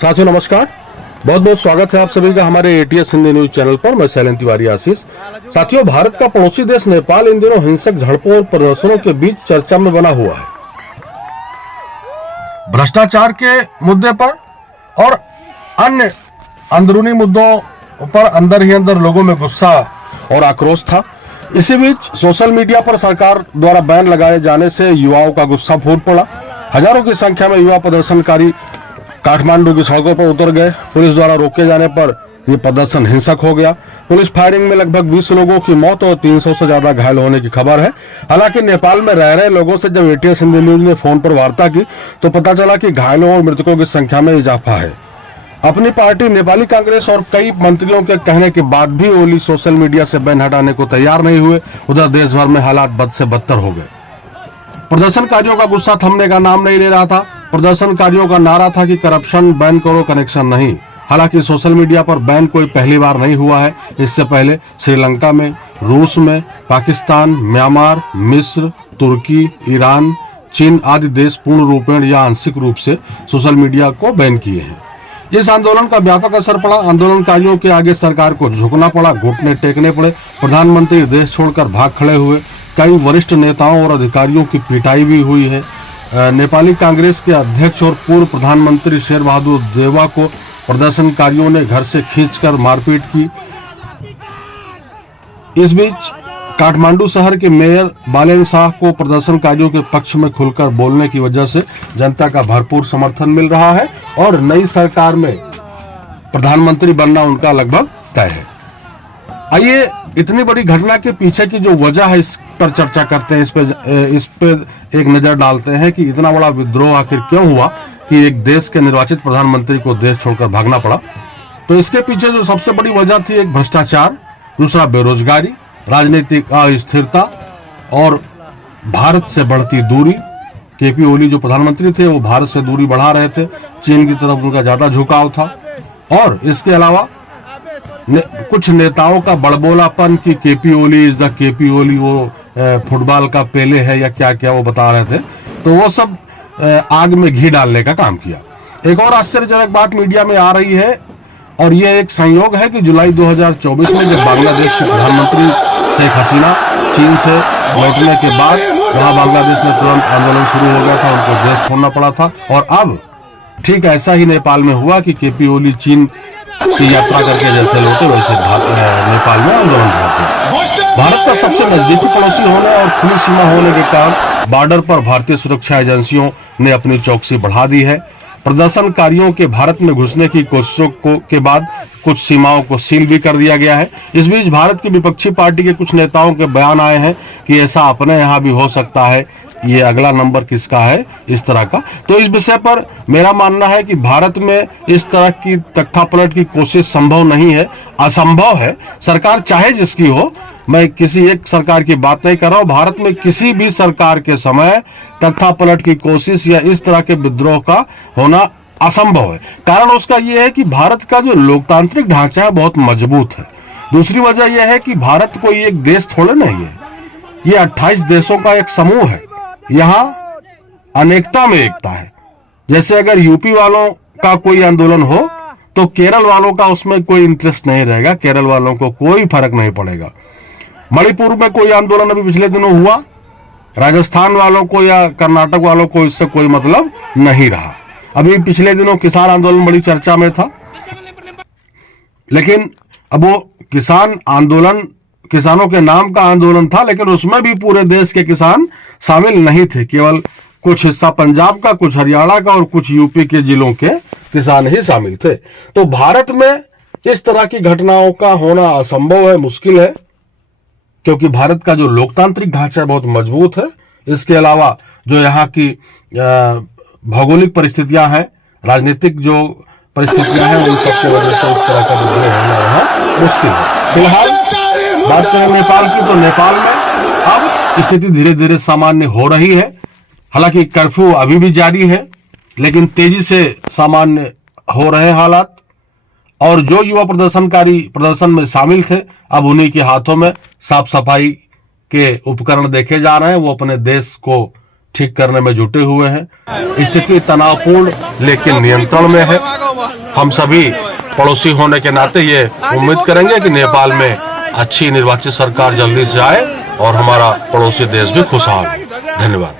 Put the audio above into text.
साथियों नमस्कार, बहुत बहुत स्वागत है आप सभी का हमारे एटीएस हिंदी न्यूज चैनल पर। मैं शैलेंद्र तिवारी आशीष। साथियों, भारत का पड़ोसी देश नेपाल इन दिनों हिंसक झड़पों और प्रदर्शनों के बीच चर्चा में बना हुआ है। भ्रष्टाचार के मुद्दे पर और अन्य अंदरूनी मुद्दों पर अंदर ही अंदर लोगों में गुस्सा और आक्रोश था। इसी बीच सोशल मीडिया पर सरकार द्वारा बैन लगाए जाने से युवाओं का गुस्सा फूट पड़ा। हजारों की संख्या में युवा प्रदर्शनकारी काठमांडू की सड़कों पर उतर गए। पुलिस द्वारा रोके जाने पर यह प्रदर्शन हिंसक हो गया। पुलिस फायरिंग में लगभग 20 लोगों की मौत और 300 से ज्यादा घायल होने की खबर है। हालांकि नेपाल में रह रहे लोगों से जब एटीएस हिंदी न्यूज ने फोन पर वार्ता की तो पता चला कि घायलों और मृतकों की संख्या में इजाफा है। अपनी पार्टी नेपाली कांग्रेस और कई मंत्रियों के कहने के बाद भी ओली सोशल मीडिया से बैन हटाने को तैयार नहीं हुए। उधर देश भर में हालात बद से बदतर हो गए। प्रदर्शनकारियों का गुस्सा थमने का नाम नहीं ले रहा था। प्रदर्शनकारियों का नारा था कि करप्शन बैन करो, कनेक्शन नहीं। हालांकि सोशल मीडिया पर बैन कोई पहली बार नहीं हुआ है। इससे पहले श्रीलंका में, रूस में, पाकिस्तान, म्यांमार, मिस्र, तुर्की, ईरान, चीन आदि देश पूर्ण रूपेण या आंशिक रूप से सोशल मीडिया को बैन किए हैं। इस आंदोलन का व्यापक असर पड़ा। आंदोलनकारियों के आगे सरकार को झुकना पड़ा, घुटने टेकने पड़े। प्रधानमंत्री देश छोड़कर भाग खड़े हुए। कई वरिष्ठ नेताओं और अधिकारियों की पिटाई भी हुई है। नेपाली कांग्रेस के अध्यक्ष और पूर्व प्रधानमंत्री शेर बहादुर देउवा को प्रदर्शनकारियों ने घर से खींचकर मारपीट की। इस बीच काठमांडू शहर के मेयर बालेन शाह को प्रदर्शनकारियों के पक्ष में खुलकर बोलने की वजह से जनता का भरपूर समर्थन मिल रहा है और नई सरकार में प्रधानमंत्री बनना उनका लगभग तय है। आइए इतनी बड़ी घटना के पीछे की जो वजह है इस पर चर्चा करते हैं। इस पे एक नजर डालते हैं कि इतना बड़ा विद्रोह आखिर क्यों हुआ कि एक देश के निर्वाचित प्रधानमंत्री को देश छोड़कर भागना पड़ा। तो इसके पीछे जो सबसे बड़ी वजह थी, एक भ्रष्टाचार, दूसरा बेरोजगारी, राजनीतिक अस्थिरता और भारत से बढ़ती दूरी। केपी ओली जो प्रधानमंत्री थे वो भारत से दूरी बढ़ा रहे थे। चीन की तरफ उनका ज्यादा झुकाव था और इसके अलावा कुछ नेताओं का बड़बोलापन कि KP Oli is the KP Oli, वो फुटबॉल का पेले है या क्या क्या वो बता रहे थे। तो वो सब आग में घी डालने का काम किया। एक और आश्चर्यजनक बात मीडिया में आ रही है और यह एक संयोग है कि जुलाई 2024 में जब बांग्लादेश के प्रधानमंत्री शेख हसीना चीन से लौटने के बाद वहां बांग्लादेश में तुरंत आंदोलन शुरू हो गया था, उनको देश छोड़ना पड़ा था। और अब ठीक ऐसा ही नेपाल में हुआ कि केपी ओली चीन की यात्रा करके जैसे लौटे वैसे नेपाल में आंदोलन हुआ। भारत का सबसे नजदीकी पड़ोसी होने और खुली सीमा होने के कारण बॉर्डर पर भारतीय सुरक्षा एजेंसियों ने अपनी चौकसी बढ़ा दी है। प्रदर्शनकारियों के भारत में घुसने की कोशिशों के बाद कुछ सीमाओं को सील भी कर दिया गया है। इस बीच भारत की विपक्षी पार्टी के कुछ नेताओं के बयान आए हैं कि ऐसा अपने यहाँ भी हो सकता है, ये अगला नंबर किसका है, इस तरह का। तो इस विषय पर मेरा मानना है कि भारत में इस तरह की तख्तापलट की कोशिश संभव नहीं है, असंभव है। सरकार चाहे जिसकी हो, मैं किसी एक सरकार की बात नहीं कर रहा हूं। भारत में किसी भी सरकार के समय तख्तापलट की कोशिश या इस तरह के विद्रोह का होना असंभव है। कारण उसका यह है कि भारत का जो लोकतांत्रिक ढांचा है बहुत मजबूत है। दूसरी वजह यह है कि भारत कोई एक देश थोड़े नहीं है, ये 28 देशों का एक समूह है। यहाँ अनेकता में एकता है। जैसे अगर यूपी वालों का कोई आंदोलन हो तो केरल वालों का उसमें कोई इंटरेस्ट नहीं रहेगा, केरल वालों को कोई फर्क नहीं पड़ेगा। मणिपुर में कोई आंदोलन अभी पिछले दिनों हुआ, राजस्थान वालों को या कर्नाटक वालों को इससे कोई मतलब नहीं रहा। अभी पिछले दिनों किसान आंदोलन बड़ी चर्चा में था, लेकिन अब वो किसान आंदोलन किसानों के नाम का आंदोलन था, लेकिन उसमें भी पूरे देश के किसान शामिल नहीं थे। केवल कुछ हिस्सा पंजाब का, कुछ हरियाणा का और कुछ यूपी के जिलों के किसान ही शामिल थे। तो भारत में इस तरह की घटनाओं का होना असंभव है, मुश्किल है, क्योंकि भारत का जो लोकतांत्रिक ढांचा बहुत मजबूत है। इसके अलावा जो यहाँ की भौगोलिक परिस्थितियां हैं, राजनीतिक जो परिस्थितियां हैं, उन सबकी वजह से इस तरह का विद्रोह होना यहाँ मुश्किल है। फिलहाल बात करें नेपाल की, तो नेपाल में अब स्थिति धीरे धीरे सामान्य हो रही है। हालांकि कर्फ्यू अभी भी जारी है, लेकिन तेजी से सामान्य हो रहे हालात। और जो युवा प्रदर्शनकारी प्रदर्शन में शामिल थे, अब उन्हीं के हाथों में साफ सफाई के उपकरण देखे जा रहे हैं। वो अपने देश को ठीक करने में जुटे हुए हैं। स्थिति तनावपूर्ण लेकिन नियंत्रण में है। हम सभी पड़ोसी होने के नाते ये उम्मीद करेंगे कि नेपाल में अच्छी निर्वाचित सरकार जल्दी से आए और हमारा पड़ोसी देश भी खुशहाल। धन्यवाद।